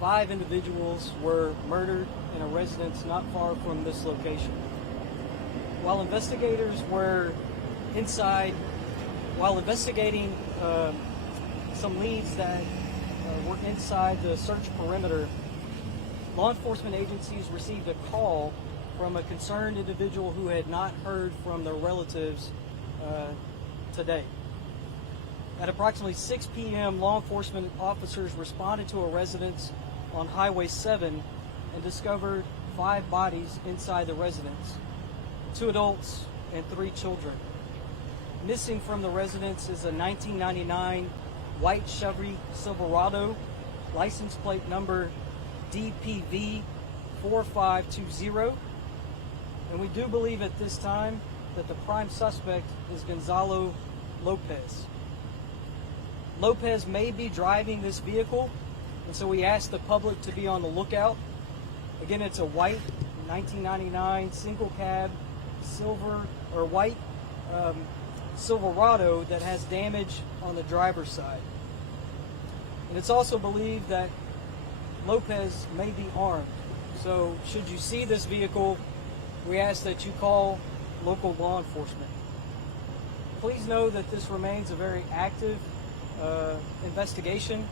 5 individuals were murdered in a residence not far from this location. While investigators were inside, while investigating some leads that were inside the search perimeter, law enforcement agencies received a call from a concerned individual who had not heard from their relatives today. At approximately 6 p.m., law enforcement officers responded to a residence on Highway 7 and discovered 5 bodies inside the residence, 2 adults and 3 children. Missing from the residence is a 1999 white Chevy Silverado, license plate number DPV 4520, and we do believe at this time that the prime suspect is Gonzalo Lopez. Lopez may be driving this vehicle, and so we ask the public to be on the lookout. Again, it's a white 1999 single cab white Silverado that has damage on the driver's side. And it's also believed that Lopez may be armed. So should you see this vehicle, we ask that you call local law enforcement. Please know that this remains a very active investigation.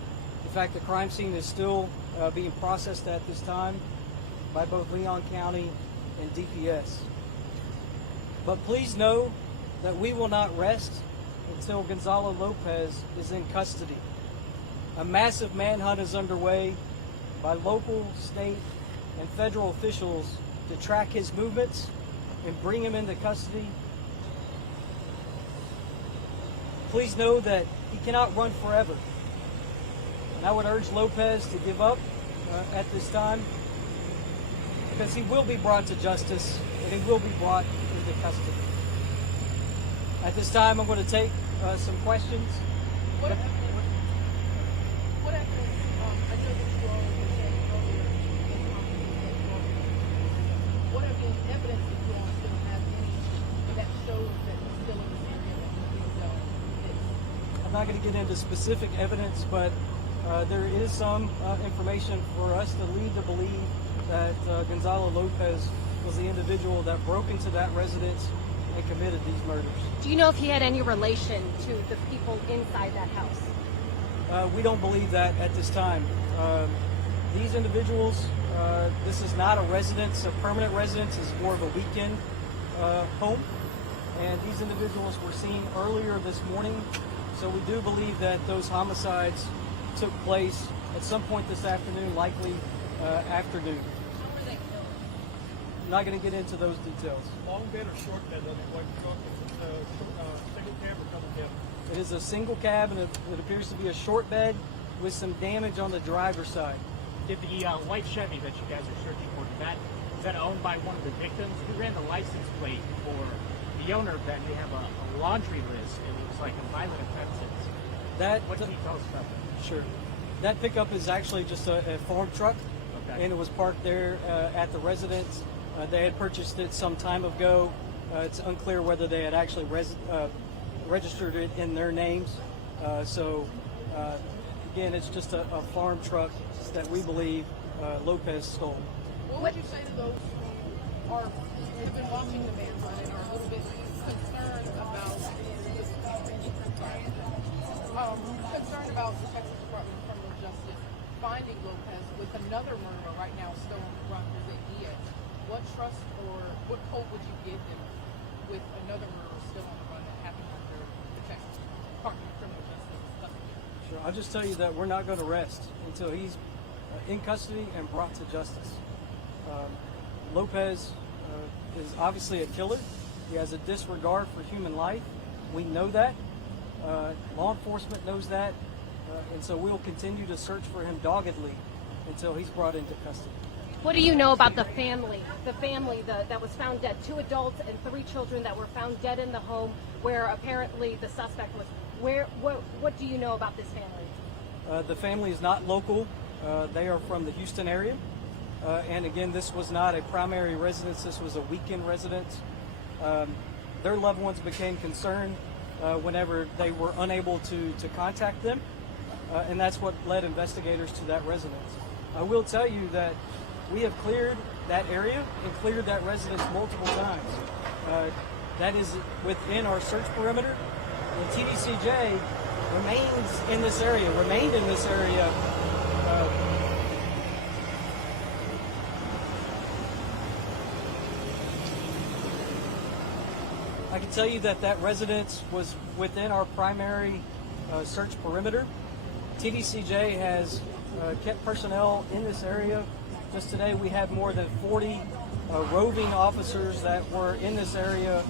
In fact, the crime scene is still being processed at this time by both Leon County and DPS. But please know that we will not rest until Gonzalo Lopez is in custody. A massive manhunt is underway by local, state, and federal officials to track his movements and bring him into custody. Please know that he cannot run forever. And I would urge Lopez to give up at this time, because he will be brought to justice and he will be brought into custody. At this time, I'm going to take some questions. What evidence, I know that you all were saying earlier what evidence that you all still have that shows that he's still in this area that I'm not going to get into specific evidence, but there is some information for us to lead to believe that Gonzalo Lopez was the individual that broke into that residence and committed these murders. Do you know if he had any relation to the people inside that house? We don't believe that at this time. These individuals, this is not a residence, a permanent residence, it's more of a weekend home. And these individuals were seen earlier this morning, so we do believe that those homicides took place at some point this afternoon, likely afternoon. How were they killed? I'm not going to get into those details. Long bed or short bed on the white truck? Single cab or double cab? It is a single cab, and it appears to be a short bed with some damage on the driver's side. Did the white Chevy that you guys are searching for, is that owned by one of the victims? Who ran the license plate for the owner of that? They have a laundry list, and it was like a violent offenses. What can you tell us about that? Sure. That pickup is actually just a farm truck, okay, and it was parked there at the residence. They had purchased it some time ago. It's unclear whether they had actually registered it in their names. Again, it's just a farm truck that we believe Lopez stole. What would you say to those who have been watching the manhunt and are a little bit concerned about the Texas Department of Criminal Justice finding Lopez with another murderer right now still on the run? What trust or what hope would you give them with another murder still on the run that happened under the Texas Department of Criminal Justice? Sure. I'll just tell you that we're not going to rest until he's in custody and brought to justice. Lopez is obviously a killer. He has a disregard for human life. We know that. Law enforcement knows that. And so we'll continue to search for him doggedly until he's brought into custody. What do you know about the family? That was found dead, 2 adults and 3 children that were found dead in the home where apparently the suspect was. What do you know about this family? The family is not local. They are from the Houston area. And again, this was not a primary residence. This was a weekend residence. Their loved ones became concerned whenever they were unable to contact them. And that's what led investigators to that residence. I will tell you that we have cleared that area and cleared that residence multiple times. That is within our search perimeter. And TDCJ remained in this area. I can tell you that that residence was within our primary search perimeter. TDCJ has kept personnel in this area. Just today we had more than 40 roving officers that were in this area.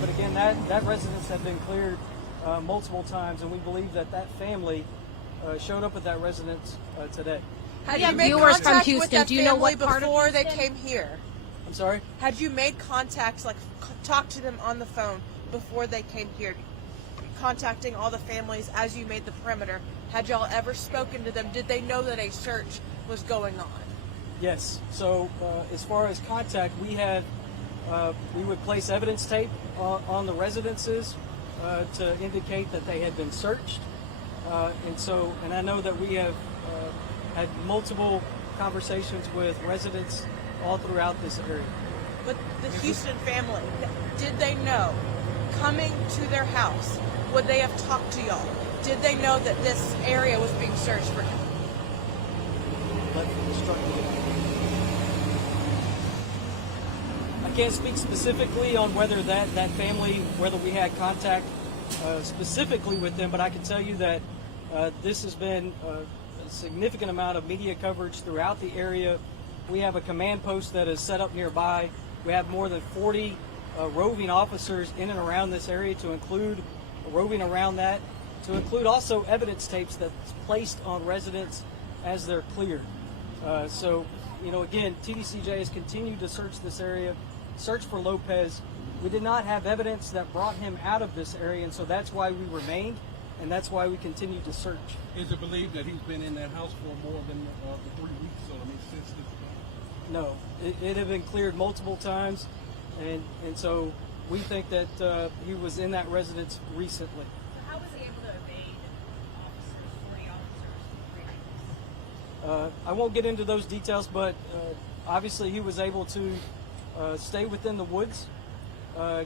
But again, that residence had been cleared multiple times, and we believe that that family showed up at that residence today. Had you made Viewers from contact Houston, with that do you know family what part of before they Houston? came here? I'm sorry? Had you made contact, like talked to them on the phone before they came here, contacting all the families as you made the perimeter? Had y'all ever spoken to them? Did they know that a search was going on? Yes. So as far as contact, we would place evidence tape on the residences to indicate that they had been searched. And I know that we have had multiple conversations with residents all throughout this area. But the Houston family, did they know coming to their house, would they have talked to y'all? Did they know that this area was being searched for him? I can't speak specifically on whether that family, whether we had contact specifically with them, but I can tell you that this has been a significant amount of media coverage throughout the area. We have a command post that is set up nearby. We have more than 40 roving officers in and around this area, to include roving around that, to include also evidence tapes that's placed on residents as they're cleared. So, again, TDCJ has continued to search this area, search for Lopez. We did not have evidence that brought him out of this area, and so that's why we remained, and that's why we continue to search. Is it believed that he's been in that house for more than the 3 weeks? So, since this? No, it had been cleared multiple times, and so we think that he was in that residence recently. How was he able to evade officers, 40 officers, 3 weeks? I won't get into those details, but obviously he was able to stay within the woods,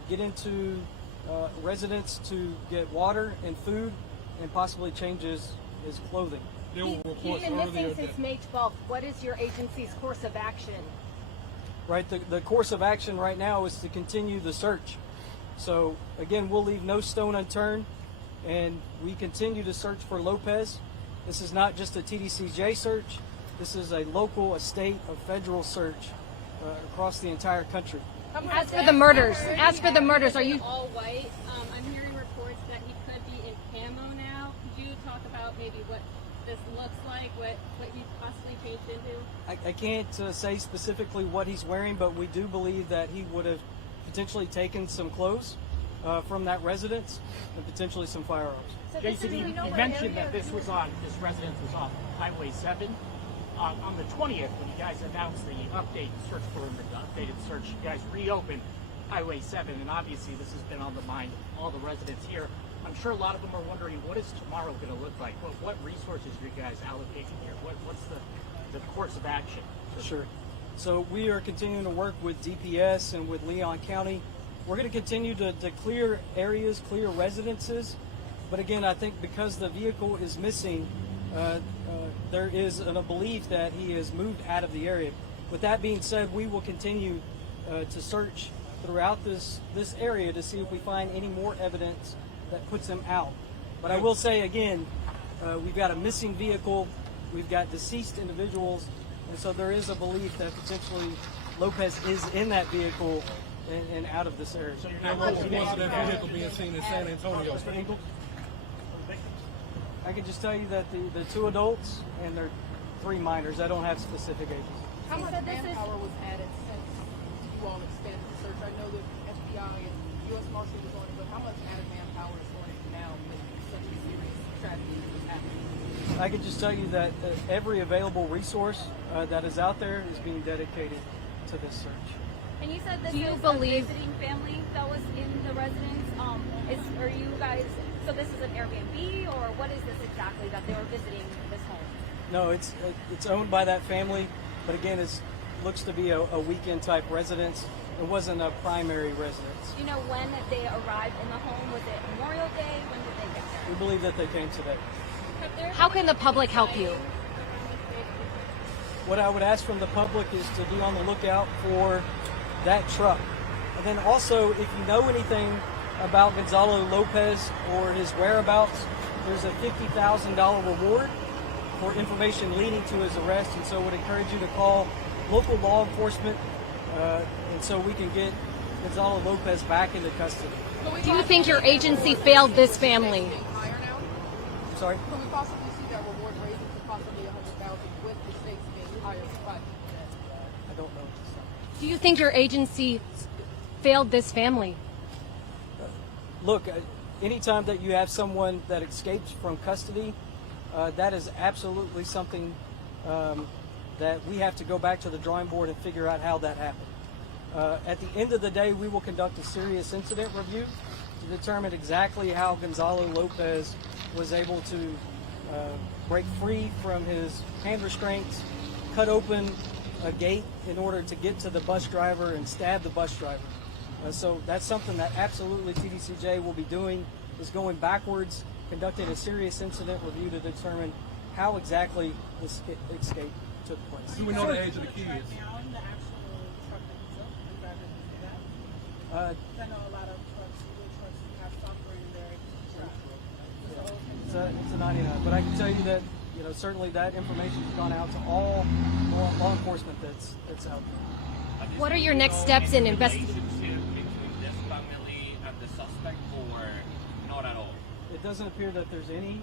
get into residence to get water and food, and possibly change his clothing. There were He's reports been earlier missing since that May 12th. What is your agency's course of action? Right, the course of action right now is to continue the search. So again, we'll leave no stone unturned, and we continue to search for Lopez. This is not just a TDCJ search. This is a local, a state, a federal search across the entire country. As for the murders, are you? All white. I'm hearing reports that he could be in camo now. Could you talk about maybe what this looks like, what he's possibly changed into? I can't say specifically what he's wearing, but we do believe that he would have potentially taken some clothes from that residence and potentially some firearms. So Jason, you mentioned that this residence was off Highway 7. On the 20th, when you guys announced the updated search perimeter, the updated search, you guys reopened Highway 7, and obviously this has been on the mind of all the residents here. I'm sure a lot of them are wondering, what is tomorrow going to look like? What resources are you guys allocating here? What's the course of action? Sure. So we are continuing to work with DPS and with Leon County. We're going to continue to clear areas, clear residences. But again, I think because the vehicle is missing, there is a belief that he has moved out of the area. With that being said, we will continue to search throughout this area to see if we find any more evidence that puts him out. But I will say again, we've got a missing vehicle, we've got deceased individuals, and so there is a belief that potentially Lopez is in that vehicle and out of this area. So you're there not were ruling reports of out that vehicle being seen in San Antonio. I can just tell you that the 2 adults and their 3 minors, I don't have specific ages. How much manpower was added since you all expanded the search? I know that FBI and U.S. Marshal was on it, but how much added manpower is on it now with such a serious tragedy that's happening? I can just tell you that every available resource that is out there is being dedicated to this search. And you said this Do you is believe- a visiting family that was in the residence. Are you guys? So this is an Airbnb, or what is this exactly that they were visiting this home? No, it's owned by that family, but again, it looks to be a weekend type residence. It wasn't a primary residence. Do you know when they arrived in the home? Was it Memorial Day? When did they get there? We believe that they came today. How can the public help you? What I would ask from the public is to be on the lookout for that truck. And then also, if you know anything about Gonzalo Lopez or his whereabouts, there's a $50,000 reward for information leading to his arrest. And so I would encourage you to call local law enforcement and so we can get Gonzalo Lopez back into custody. Do you think your agency failed this family? Higher now? I'm sorry? Can we possibly see that reward raising to possibly 100,000 with the stakes being higher for 5 I don't know. Do you think your agency failed this family? Look, anytime that you have someone that escapes from custody, that is absolutely something that we have to go back to the drawing board and figure out how that happened. At the end of the day, we will conduct a serious incident review to determine exactly how Gonzalo Lopez was able to break free from his hand restraints, cut open a gate in order to get to the bus driver and stab the bus driver. So that's something that absolutely TDCJ will be doing, is going backwards, conducting a serious incident review to determine how exactly this escape took place. Do we know the age of the kids? Uh, I know a lot of trucks, have software in there. It's a 99, but I can tell you that certainly that information has gone out to all law enforcement that's out there. What are your next steps in investigation? Between this family and the suspect, or not at all? It doesn't appear that there's any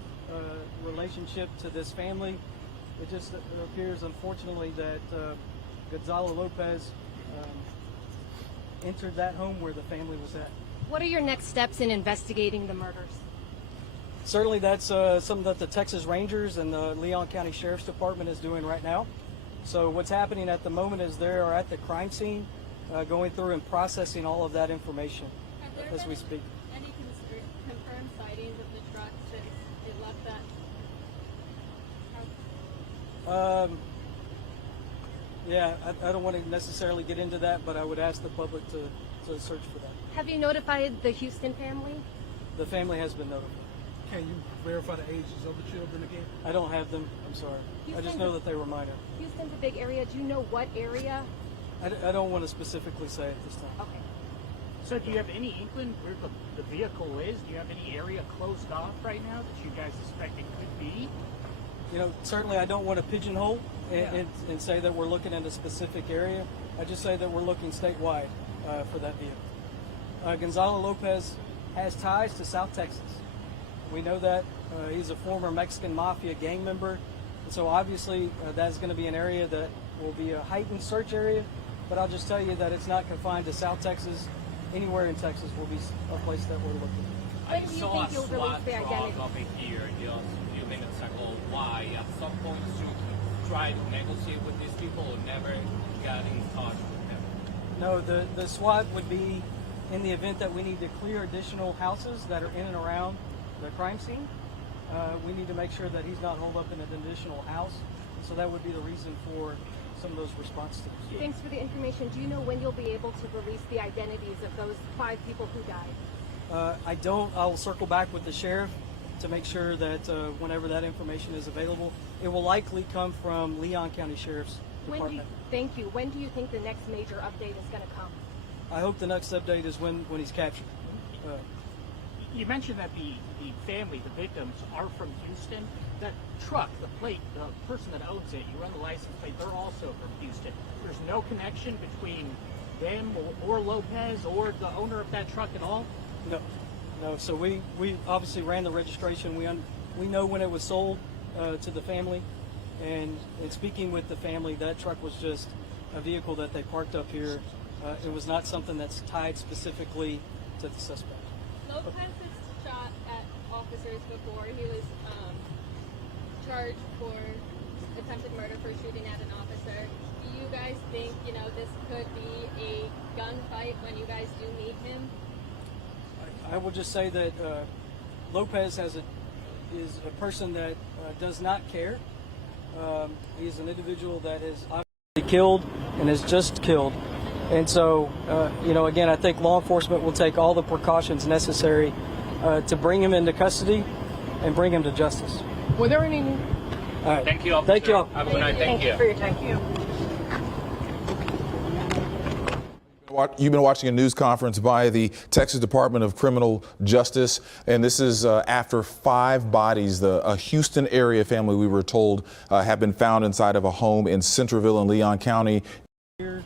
relationship to this family. It just appears, unfortunately, that Gonzalo Lopez entered that home where the family was at. What are your next steps in investigating the murders? Certainly that's something that the Texas Rangers and the Leon County Sheriff's Department is doing right now. So what's happening at the moment is they are at the crime scene going through and processing all of that information as we speak. Any confirmed sightings of the truck since it left that house? Yeah, I don't want to necessarily get into that, but I would ask the public to search for that. Have you notified the Houston family? The family has been notified. Can you verify the ages of the children again? I don't have them. I'm sorry. I just know that they were minor. Houston's a big area. Do you know what area? I don't want to specifically say at this time. Okay. So do you have any inkling where the vehicle is? Do you have any area closed off right now that you guys suspect it could be? Certainly I don't want to pigeonhole and say that we're looking at a specific area. I just say that we're looking statewide for that vehicle. Gonzalo Lopez has ties to South Texas. We know that he's a former Mexican mafia gang member, and so obviously that's going to be an area that will be a heightened search area, but I'll just tell you that it's not confined to South Texas. Anywhere in Texas will be a place that we're looking. When do you think you'll release the identity? Over here just a few minutes ago. Why? At some point you try to negotiate with these people or never got in touch with them? No, the SWAT would be in the event that we need to clear additional houses that are in and around the crime scene. We need to make sure that he's not holed up in an additional house. So that would be the reason for some of those response teams. Thanks for the information. Do you know when you'll be able to release the identities of those 5 people who died? I don't. I'll circle back with the sheriff to make sure that whenever that information is available, it will likely come from Leon County Sheriff's Department. Thank you. When do you think the next major update is going to come? I hope the next update is when he's captured. You mentioned that the family, the victims, are from Houston. That truck, the plate, the person that owns it, you run the license plate, they're also from Houston. There's no connection between them or Lopez or the owner of that truck at all? No. So we obviously ran the registration. We know when it was sold to the family, and in speaking with the family, that truck was just a vehicle that they parked up here. It was not something that's tied specifically to the suspect. Lopez has shot at officers before. He was charged for attempted murder for shooting at an officer. Do you guys think, this could be a gunfight when you guys do meet him? I will just say that Lopez is a person that does not care He's an individual that has obviously killed and has just killed. And so, again, I think law enforcement will take all the precautions necessary to bring him into custody and bring him to justice. Were there any? All right. Thank you, officer. Thank you all. Have a good night. Thank you. for your time. You've been watching a news conference by the Texas Department of Criminal Justice, and this is after 5 bodies. A Houston area family, we were told, have been found inside of a home in Centerville in Leon County. Here